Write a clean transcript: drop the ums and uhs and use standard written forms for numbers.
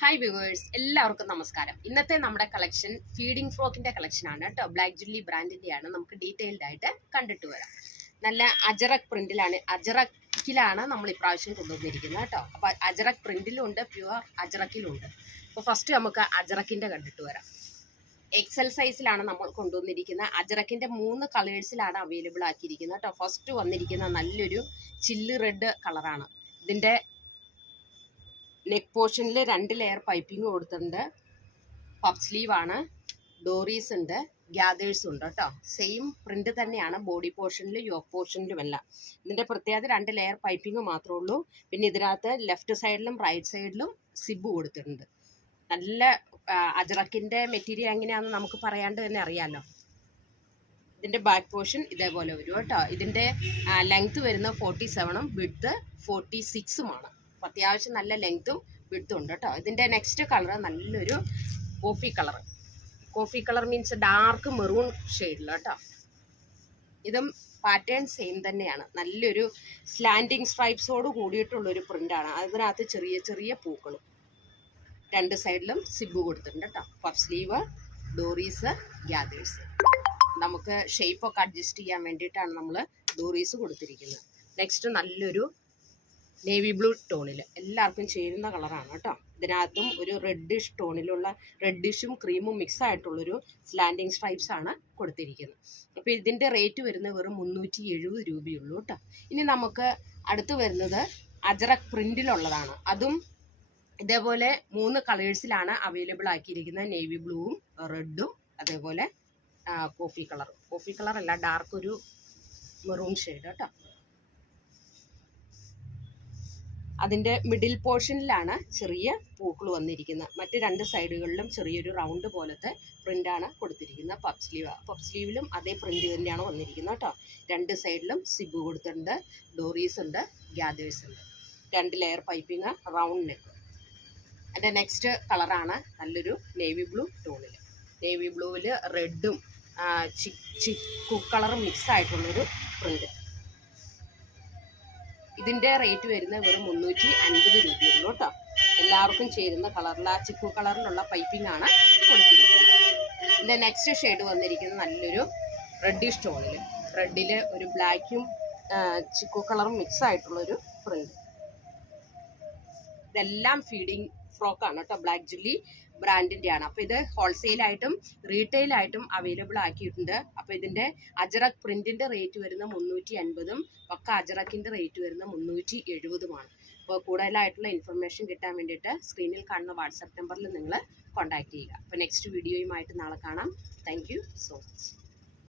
Hi viewers, എല്ലാവർക്കും നമസ്കാരം. ഇന്നത്തെ നമ്മുടെ കളക്ഷൻ ഫീഡിംഗ് ഫ്രോക്കിന്റെ കളക്ഷൻ ആണ് കേട്ടോ. ബ്ലാക്ക് ജുല്ലി ബ്രാൻഡിന്റെയാണ്. നമുക്ക് ഡീറ്റെയിൽഡ് ആയിട്ട് കണ്ടിട്ട് വരാം. നല്ല അജറക് പ്രിന്റിലാണ്, അജറക്കിലാണ് നമ്മൾ ഇപ്രാവശ്യം കൊണ്ടുവന്നിരിക്കുന്നത് കേട്ടോ. അപ്പൊ അജറക് പ്രിന്റിലും ഉണ്ട്, പ്യുവർ അജറക്കിലും ഉണ്ട്. അപ്പോൾ ഫസ്റ്റ് നമുക്ക് അജറക്കിന്റെ കണ്ടിട്ട് വരാം. എക്സൽ സൈസിലാണ് നമ്മൾ കൊണ്ടുവന്നിരിക്കുന്നത്. അജറക്കിന്റെ 3 കളേഴ്സിലാണ് അവൈലബിൾ ആക്കിയിരിക്കുന്നത് കേട്ടോ. ഫസ്റ്റ് വന്നിരിക്കുന്ന നല്ലൊരു ചില്ല് റെഡ് കളറാണ്. ഇതിന്റെ നെക്ക് പോർഷനിൽ 2 ലെയർ പൈപ്പിംഗ് കൊടുത്തിട്ടുണ്ട്. പഫ് സ്ലീവ് ആണ്, ഡോറീസ് ഉണ്ട്, ഗ്യാദേഴ്സ് ഉണ്ട് കേട്ടോ. സെയിം പ്രിന്റ് തന്നെയാണ് ബോഡി പോർഷനിലും യോക്ക് പോർഷനിലും എല്ലാം. ഇതിന്റെ പ്രത്യേകത 2 ലെയർ പൈപ്പിംഗ് മാത്രമേ ഉള്ളൂ. പിന്നെ ഇതിനകത്ത് ലെഫ്റ്റ് സൈഡിലും റൈറ്റ് സൈഡിലും സിബ് കൊടുത്തിട്ടുണ്ട്. നല്ല അജറക്കിന്റെ മെറ്റീരിയൽ എങ്ങനെയാണെന്ന് നമുക്ക് പറയാണ്ട് തന്നെ അറിയാമല്ലോ. ഇതിന്റെ ബാക്ക് പോർഷൻ ഇതേപോലെ വരും കേട്ടോ. ഇതിന്റെ ലെങ്ത് വരുന്ന 47ഉം വിഡ്ത്ത് 46ഉമാണ്. അത്യാവശ്യം നല്ല ലെങ്ത്തും വിഡ്ത്തും ഉണ്ട് കേട്ടോ. ഇതിന്റെ നെക്സ്റ്റ് കളർ നല്ലൊരു coffee colour means dark maroon ഷെയ്ഡിൽ കേട്ടോ. ഇതും പാറ്റേൺ സെയിം തന്നെയാണ്. നല്ലൊരു സ്ലാൻഡിങ് സ്ട്രൈപ്സോട് കൂടിയിട്ടുള്ളൊരു പ്രിന്റാണ്. അതിനകത്ത് ചെറിയ ചെറിയ പൂക്കളും 2 സൈഡിലും സിബ് കൊടുത്തിട്ടുണ്ട് കേട്ടോ. പഫ് സ്ലീവ്, ഡോറീസ്, ഗ്യാദേഴ്സ്. നമുക്ക് ഷേപ്പൊക്കെ അഡ്ജസ്റ്റ് ചെയ്യാൻ വേണ്ടിയിട്ടാണ് നമ്മൾ ഡോറീസ് കൊടുത്തിരിക്കുന്നത്. നെക്സ്റ്റ് നല്ലൊരു നേവി ബ്ലൂ ടോണിൽ എല്ലാവർക്കും ചേരുന്ന കളറാണ് കേട്ടോ. ഇതിനകത്തും ഒരു റെഡിഷ് ടോണിലുള്ള റെഡിഷും ക്രീമും മിക്സ് ആയിട്ടുള്ളൊരു സ്ലാൻഡിങ് സ്ട്രൈപ്സ് ആണ് കൊടുത്തിരിക്കുന്നത്. അപ്പോൾ ഇതിൻ്റെ റേറ്റ് വരുന്നത് വെറും 370 രൂപയുള്ളൂ കേട്ടോ. ഇനി നമുക്ക് അടുത്ത് വരുന്നത് അജറക് പ്രിന്റിലുള്ളതാണ്. അതും ഇതേപോലെ 3 കളേഴ്സിലാണ് അവൈലബിൾ ആക്കിയിരിക്കുന്നത്. നേവി ബ്ലൂവും റെഡും അതേപോലെ കോഫി കളർ അല്ല, ഡാർക്ക് ഒരു മെറൂൺ ഷെയ്ഡ് കേട്ടോ. അതിൻ്റെ മിഡിൽ പോർഷനിലാണ് ചെറിയ പൂക്കൾ വന്നിരിക്കുന്നത്. മറ്റ് 2 സൈഡുകളിലും ചെറിയൊരു റൗണ്ട് പോലത്തെ പ്രിൻ്റാണ് കൊടുത്തിരിക്കുന്നത്. പഫ് സ്ലീവിലും അതേ പ്രിൻ്റ് തന്നെയാണ് വന്നിരിക്കുന്നത് കേട്ടോ. 2 സൈഡിലും സിബ് കൊടുത്തിട്ടുണ്ട്, ഡോറീസ് ഉണ്ട്, ഗ്യാദേഴ്സ് ഉണ്ട്, 2 ലെയർ പൈപ്പിംഗ്, റൗണ്ട് നെക്ക്. അതിൻ്റെ നെക്സ്റ്റ് കളറാണ് നല്ലൊരു നേവി ബ്ലൂ ടോണിൽ. നേവി ബ്ലൂവിൽ റെഡും ചിക്കു കളറും മിക്സ് ആയിട്ടുള്ളൊരു പ്രിന്റ്. ഇതിൻ്റെ റേറ്റ് വരുന്നത് വെറും 350 രൂപയുള്ളൂ കേട്ടോ. എല്ലാവർക്കും ചേരുന്ന കളറിൽ ആ ചിക്കു കളറിലുള്ള പൈപ്പിംഗ് ആണ് കൊടുത്തിരിക്കുന്നത്. ഇതിൻ്റെ നെക്സ്റ്റ് ഷെയ്ഡ് വന്നിരിക്കുന്നത് നല്ലൊരു റെഡിഷ് ടോണിൽ. റെഡിൽ ഒരു ബ്ലാക്കും ചിക്കു കളറും മിക്സ് ആയിട്ടുള്ളൊരു പ്രിന്റ്. ഇതെല്ലാം ഫീഡിങ് ഫ്രോക്കാണ് കേട്ടോ. ബ്ലാക്ക് ജുല്ലി ബ്രാൻഡിൻ്റെയാണ്. അപ്പോൾ ഇത് ഹോൾസെയിലായിട്ടും റീറ്റെയിലായിട്ടും അവൈലബിൾ ആക്കിയിട്ടുണ്ട്. അപ്പോൾ ഇതിൻ്റെ അജറക് പ്രിൻറ്റിൻ്റെ റേറ്റ് വരുന്ന 350ഉം പക്ക അജറക്കിൻ്റെ റേറ്റ് വരുന്ന 370ഉമാണ്. അപ്പോൾ കൂടുതലായിട്ടുള്ള ഇൻഫർമേഷൻ കിട്ടാൻ വേണ്ടിയിട്ട് സ്ക്രീനിൽ കാണുന്ന വാട്സാപ്പ് നമ്പറിൽ നിങ്ങൾ കോൺടാക്ട് ചെയ്യുക. അപ്പോൾ നെക്സ്റ്റ് വീഡിയോയുമായിട്ട് നാളെ കാണാം. Thank you so much.